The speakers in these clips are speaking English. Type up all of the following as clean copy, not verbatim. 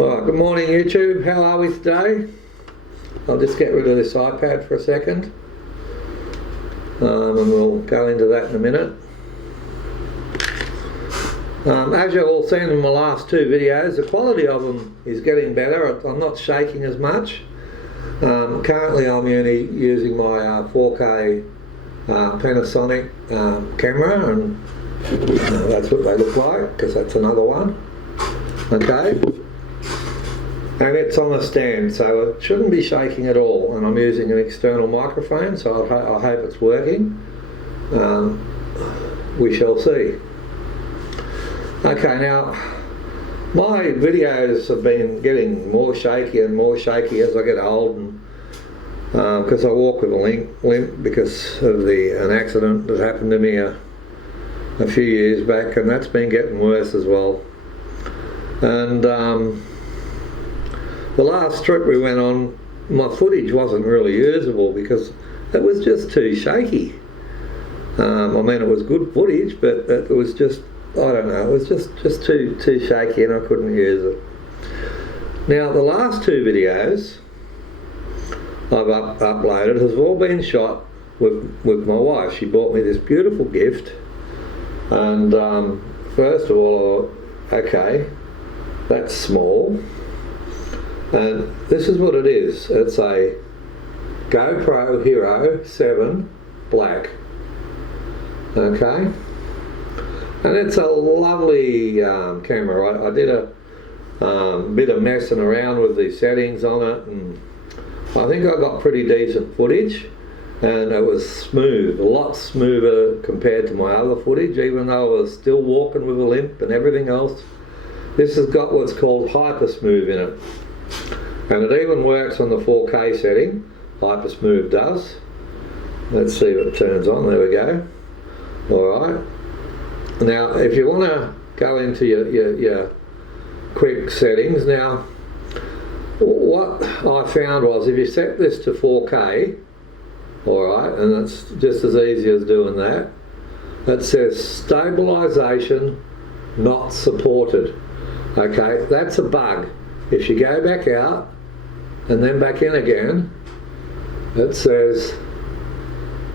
Alright, good morning YouTube, how are we today? I'll just get rid of this iPad for a second and we'll go into that in a minute. As you've all seen in my last two videos, the quality of them is getting better. I'm not shaking as much. Currently I'm only using my 4K Panasonic camera, and that's what they look like, because that's another one. Okay, and it's on a stand, so it shouldn't be shaking at all, and I'm using an external microphone, so I hope it's working. We shall see. Okay, now my videos have been getting more shaky and more shaky as I get old, and because I walk with a limp because of an accident that happened to me a few years back, and that's been getting worse as well. And the last trip we went on, my footage wasn't really usable because it was just too shaky. I mean, it was good footage, but it was just, I don't know, it was just too shaky and I couldn't use it. Now the last two videos I've uploaded has all been shot with my wife. She bought me this beautiful gift, and first of all, okay, that's small, and this is what it is. It's a GoPro Hero 7 Black, okay, and it's a lovely camera. I did a bit of messing around with the settings on it, and I think I got pretty decent footage, and it was smooth, a lot smoother compared to my other footage, even though I was still walking with a limp and everything else. This has got what's called hyper smooth in it, and it even works on the 4K setting. Hyper smooth does. Let's see if it turns on. There we go. Alright, now if you want to go into your quick settings, now what I found was if you set this to 4K, alright, and it's just as easy as doing that, it says stabilization not supported. Okay, that's a bug. If you go back out and then back in again, it says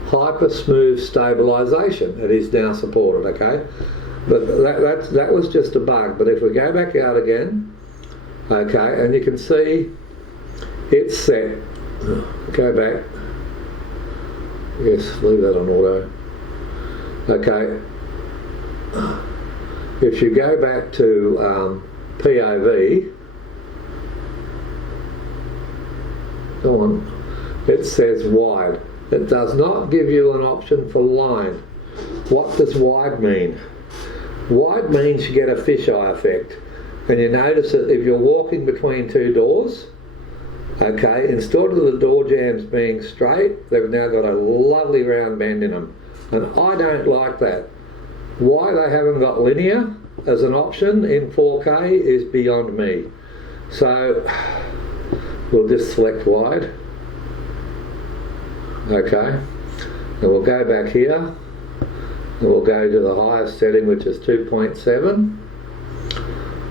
hyper smooth stabilization. It is now supported, okay? But that was just a bug. But if we go back out again, okay, and you can see it's set. Go back. Yes, leave that on auto. Okay. If you go back to POV, go on, it says wide. It does not give you an option for line. What does wide mean? Wide means you get a fisheye effect. And you notice that if you're walking between two doors, okay, instead of the door jambs being straight, they've now got a lovely round bend in them. And I don't like that. Why they haven't got linear as an option in 4K is beyond me. So we'll just select wide. Okay, and we'll go back here and we'll go to the highest setting, which is 2.7.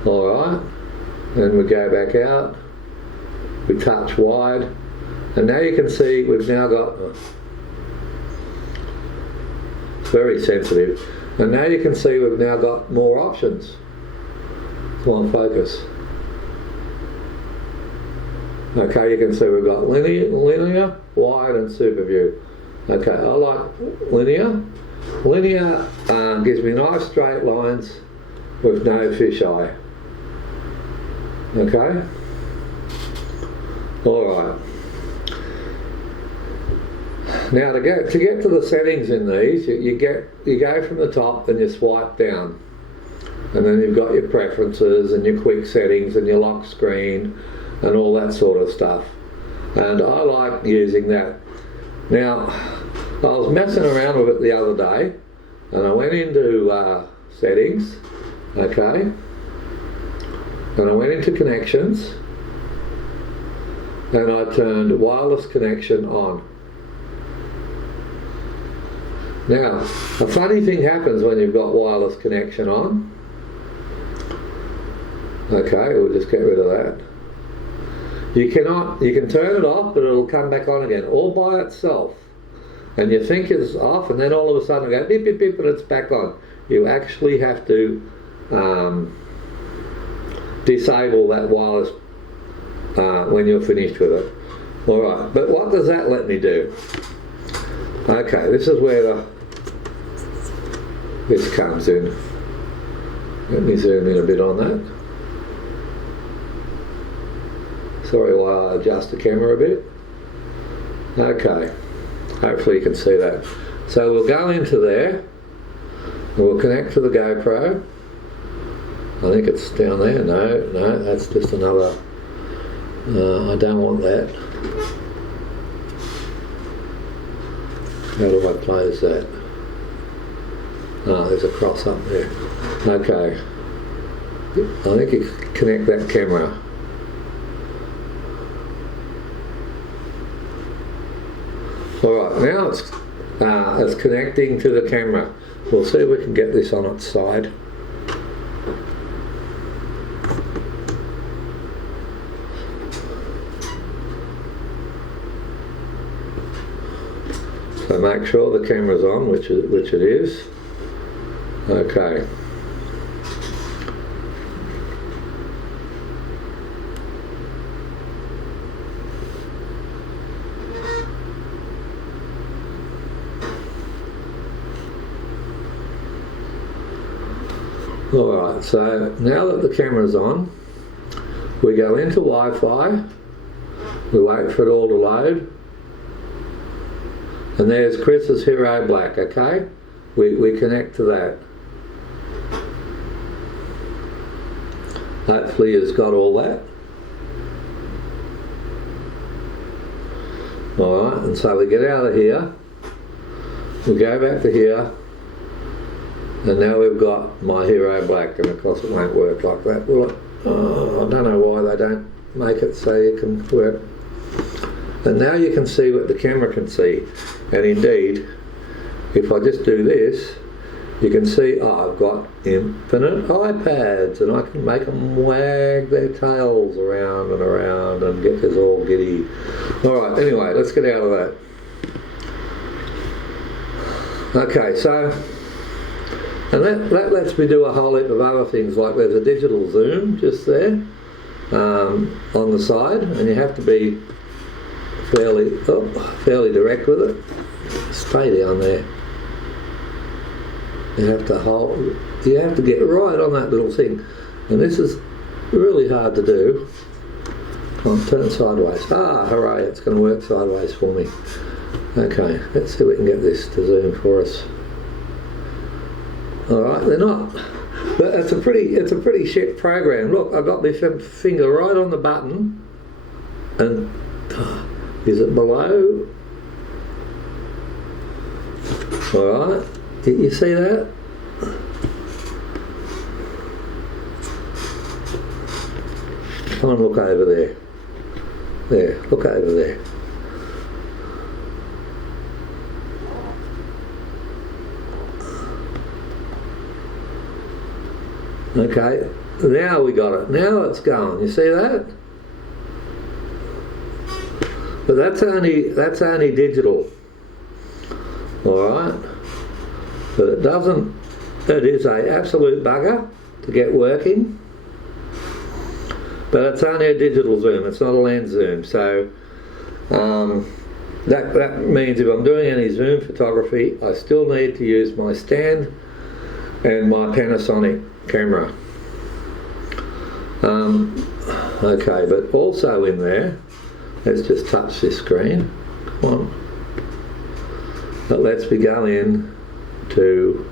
Alright, then we go back out, we touch wide, and now you can see we've now got, it's very sensitive, and now you can see we've now got more options. Come on, focus. Okay, you can see we've got linear, wide and super view. Okay, I like linear. Linear gives me nice straight lines with no fisheye. Okay? Alright. Now to get to the settings in these, you go from the top and you swipe down. And then you've got your preferences and your quick settings and your lock screen and all that sort of stuff. And I like using that. Now, I was messing around with it the other day, and I went into settings, okay, and I went into connections, and I turned wireless connection on. Now, a funny thing happens when you've got wireless connection on. Okay, we'll just get rid of that. You can turn it off, but it'll come back on again, all by itself. And you think it's off, and then all of a sudden it'll go beep, beep, beep, and it's back on. You actually have to disable that wireless when you're finished with it. Alright, but what does that let me do? Okay, this is where this comes in. Let me zoom in a bit on that. Sorry while I adjust the camera a bit. Okay, hopefully you can see that. So we'll go into there, and we'll connect to the GoPro. I think it's down there. No, that's just another. I don't want that. How do I close that? Oh, there's a cross up there. Okay. I think you can connect that camera. Alright, now it's connecting to the camera. We'll see if we can get this on its side. So make sure the camera's on, which it is. Okay. Alright, so now that the camera's on, we go into Wi-Fi, we wait for it all to load, and there's Chris's Hero Black, okay? We connect to that. Hopefully it's got all that. Alright, and so we get out of here, we go back to here, and now we've got my Hero Black, and of course it won't work like that, will it? Oh, I don't know why they don't make it so you can work. And now you can see what the camera can see. And indeed, if I just do this, you can see, I've got infinite iPads, and I can make them wag their tails around and get us all giddy. Alright, anyway, let's get out of that. Okay, so, and that lets me do a whole heap of other things, like there's a digital zoom just there on the side, and you have to be fairly direct with it. Stay down there. You have to get right on that little thing, and this is really hard to do. I'll turn sideways. Ah, hooray, it's going to work sideways for me. Okay, let's see if we can get this to zoom for us. Alright, they're not. But it's a pretty shit program. Look, I've got my finger right on the button, and is it below? Alright, you see that? Come on, look over there. There, look over there. Okay, now we got it. Now it's going. You see that? But that's only digital. Alright? But it is a absolute bugger to get working. But it's only a digital zoom, it's not a lens zoom. So that means if I'm doing any zoom photography, I still need to use my stand and my Panasonic camera. Okay, but also in there, let's just touch this screen. Come on. That lets me go in to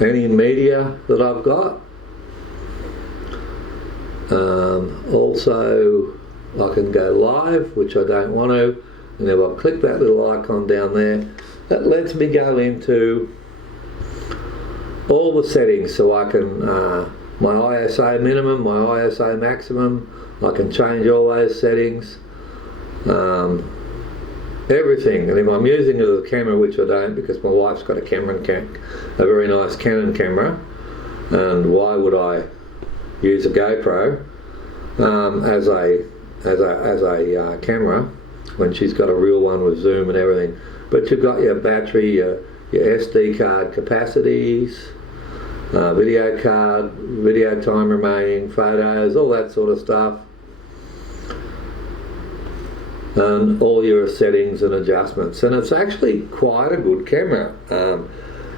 any media that I've got. Also, I can go live, which I don't want to, and if I click that little icon down there, that lets me go into all the settings, so I can my ISO minimum, my ISO maximum, I can change all those settings, everything. And if I'm using it as a camera, which I don't because my wife's got a very nice Canon camera, And why would I use a GoPro as a camera when she's got a real one with zoom and everything? But you've got your battery, your SD card capacities, video card, video time remaining, photos, all that sort of stuff, and all your settings and adjustments. And it's actually quite a good camera.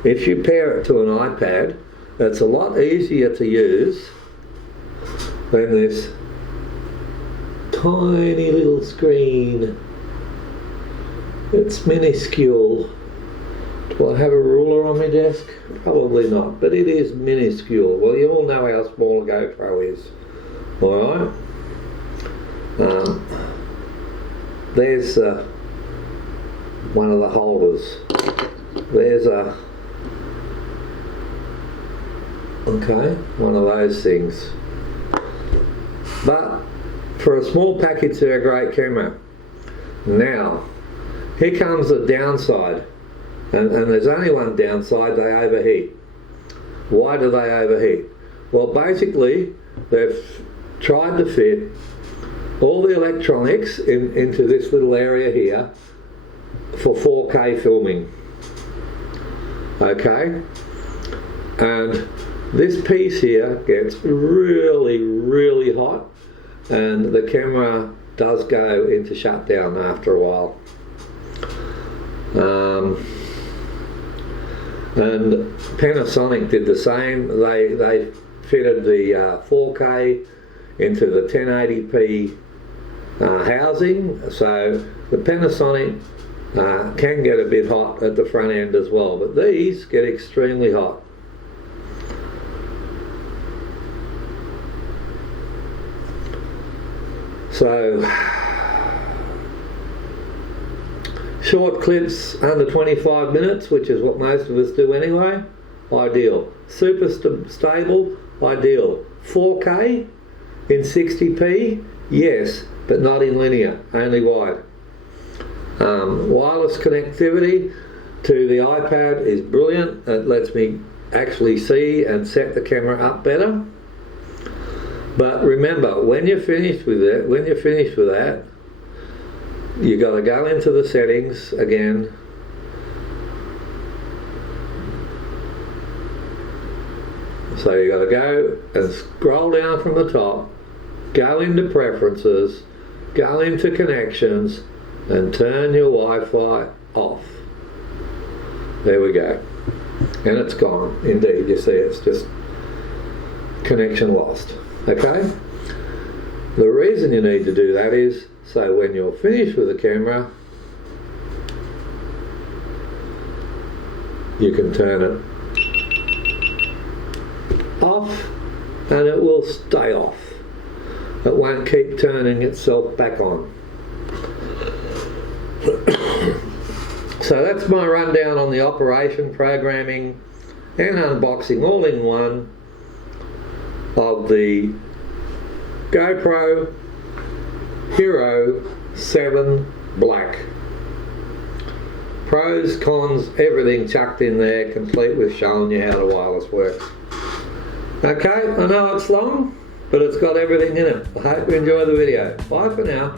If you pair it to an iPad, it's a lot easier to use than this tiny little screen. It's minuscule. Do I have a ruler on my desk? Probably not, but it is minuscule. Well, you all know how small a GoPro is. Alright? There's one of the holders. There's one of those things. But for a small package, they're a great camera. Now, here comes the downside. And there's only one downside: they overheat. Why do they overheat? Well, basically, they've tried to fit all the electronics into this little area here for 4K filming. Okay? And this piece here gets really, really hot, and the camera does go into shutdown after a while. And Panasonic did the same. They fitted the 4K into the 1080p housing, so the Panasonic can get a bit hot at the front end as well, but these get extremely hot. So short clips under 25 minutes, which is what most of us do anyway, ideal. Super stable, ideal. 4K in 60p, yes, but not in linear, only wide. Wireless connectivity to the iPad is brilliant. It lets me actually see and set the camera up better. But remember, when you're finished with that, you got to go into the settings again. So you got to go and scroll down from the top, go into preferences, go into connections, and turn your Wi-Fi off. There we go. And it's gone. Indeed, you see, it's just connection lost. Okay? The reason you need to do that is so when you're finished with the camera, you can turn it off and it will stay off. It won't keep turning itself back on. So that's my rundown on the operation, programming and unboxing all in one of the GoPro Hero 7 Black. Pros, cons, everything chucked in there, complete with showing you how the wireless works. Okay, I know it's long, but it's got everything in it. I hope you enjoy the video. Bye for now.